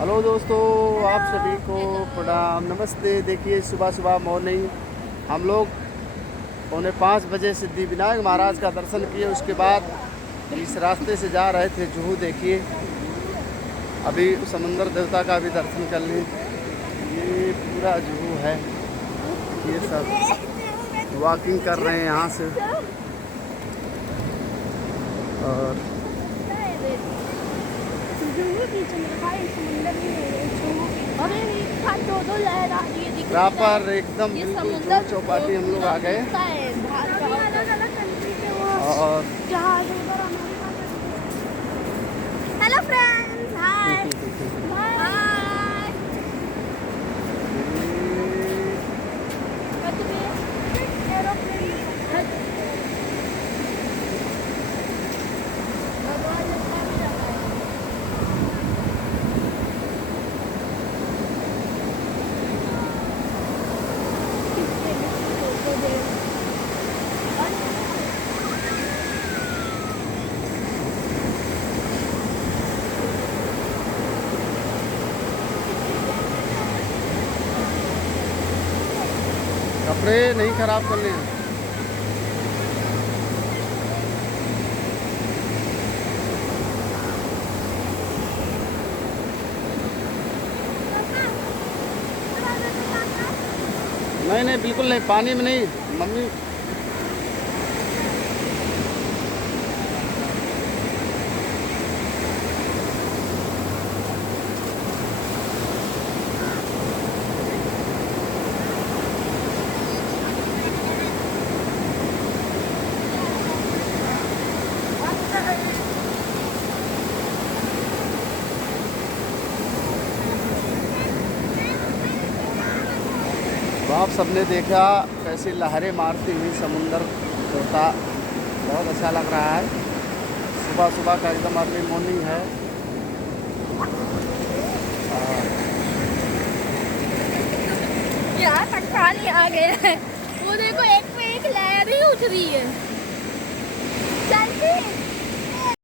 Hello दोस्तों, आप सभी को प्रणाम, नमस्ते। देखिए सुबह सुबह मॉर्निंग हम लोग 4:45 बजे सिद्धिविनायक महाराज का दर्शन किए। उसके बाद इस रास्ते से जा रहे थे जुहू। देखिए अभी समंदर देवता का भी दर्शन कर लें। ये पूरा जुहू है, ये सब वॉकिंग कर रहे हैं यहाँ से। और प्रॉपर एकदम बिल्कुल जुहू चौपाटी हम लोग आ गए। और हेलो फ्रेंड्स, हाय हाय। कपड़े नहीं खराब करने हैं। नहीं नहीं, बिल्कुल नहीं, पानी में नहीं मम्मी। तो आप सबने देखा कैसी लहरें मारती हुई समुंदर होता, बहुत अच्छा लग रहा है। सुबह सुबह का एकदम अर्ली मॉर्निंग है। यहाँ तक पानी आ गया है। वो देखो, एक पे एक लहर ही उठ रही है। चलती